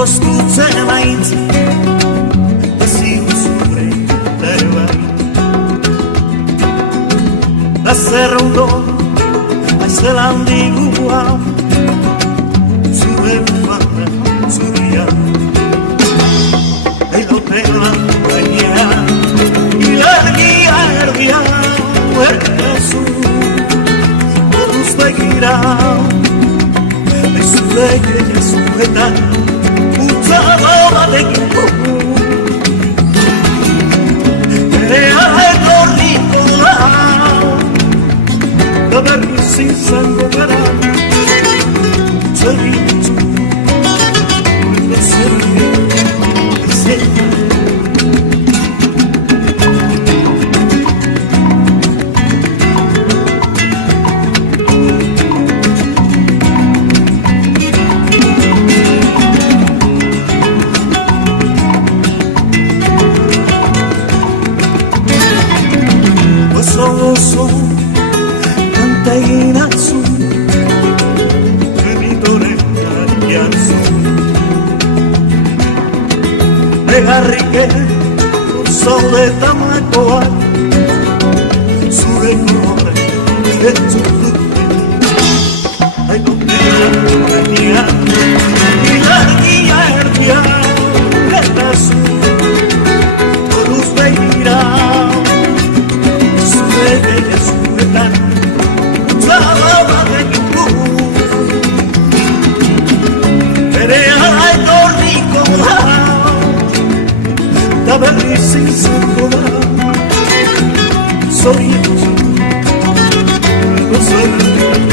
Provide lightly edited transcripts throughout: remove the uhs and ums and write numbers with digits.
Poskuce majíc sílu zure terva la serrundo a selandi gua sube fana subia e lo tela venia y la guía vuelta su luz de gira e sube que sujeta Utsala de Kimbo Reale ricola Da vermi sin sangue verano Sorriso E sorriso Canta in azul Venitore chiazzo Le garriche Un sole tamacoa Sure colore E tu Ai non te mia Y la guía erdia E azul Luz de ira Sure suetan Utsala de Kimbo Reale ricola Da vermi sin sangue Sorriso Lo sorriso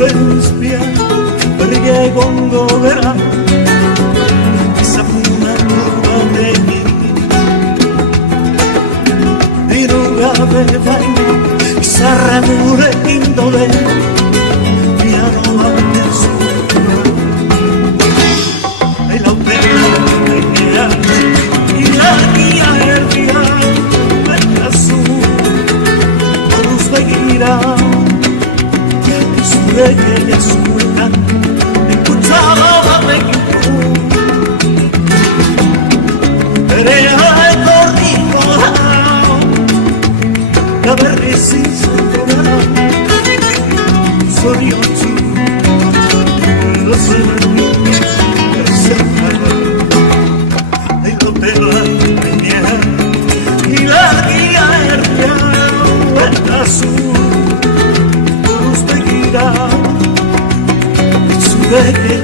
Feliz bien, perché quando verrà questa una curva di me di rugave vai sarà pure indole piano adesso e la bella e la mia erdia venga su la luz de gira de que ella suelta escuchaba de Kimbo Reale ricola Da vermi sin sangue Sorriso Lo sorriso E lo bella mia Y la guía erdia Vuelta su Luz de gira Sube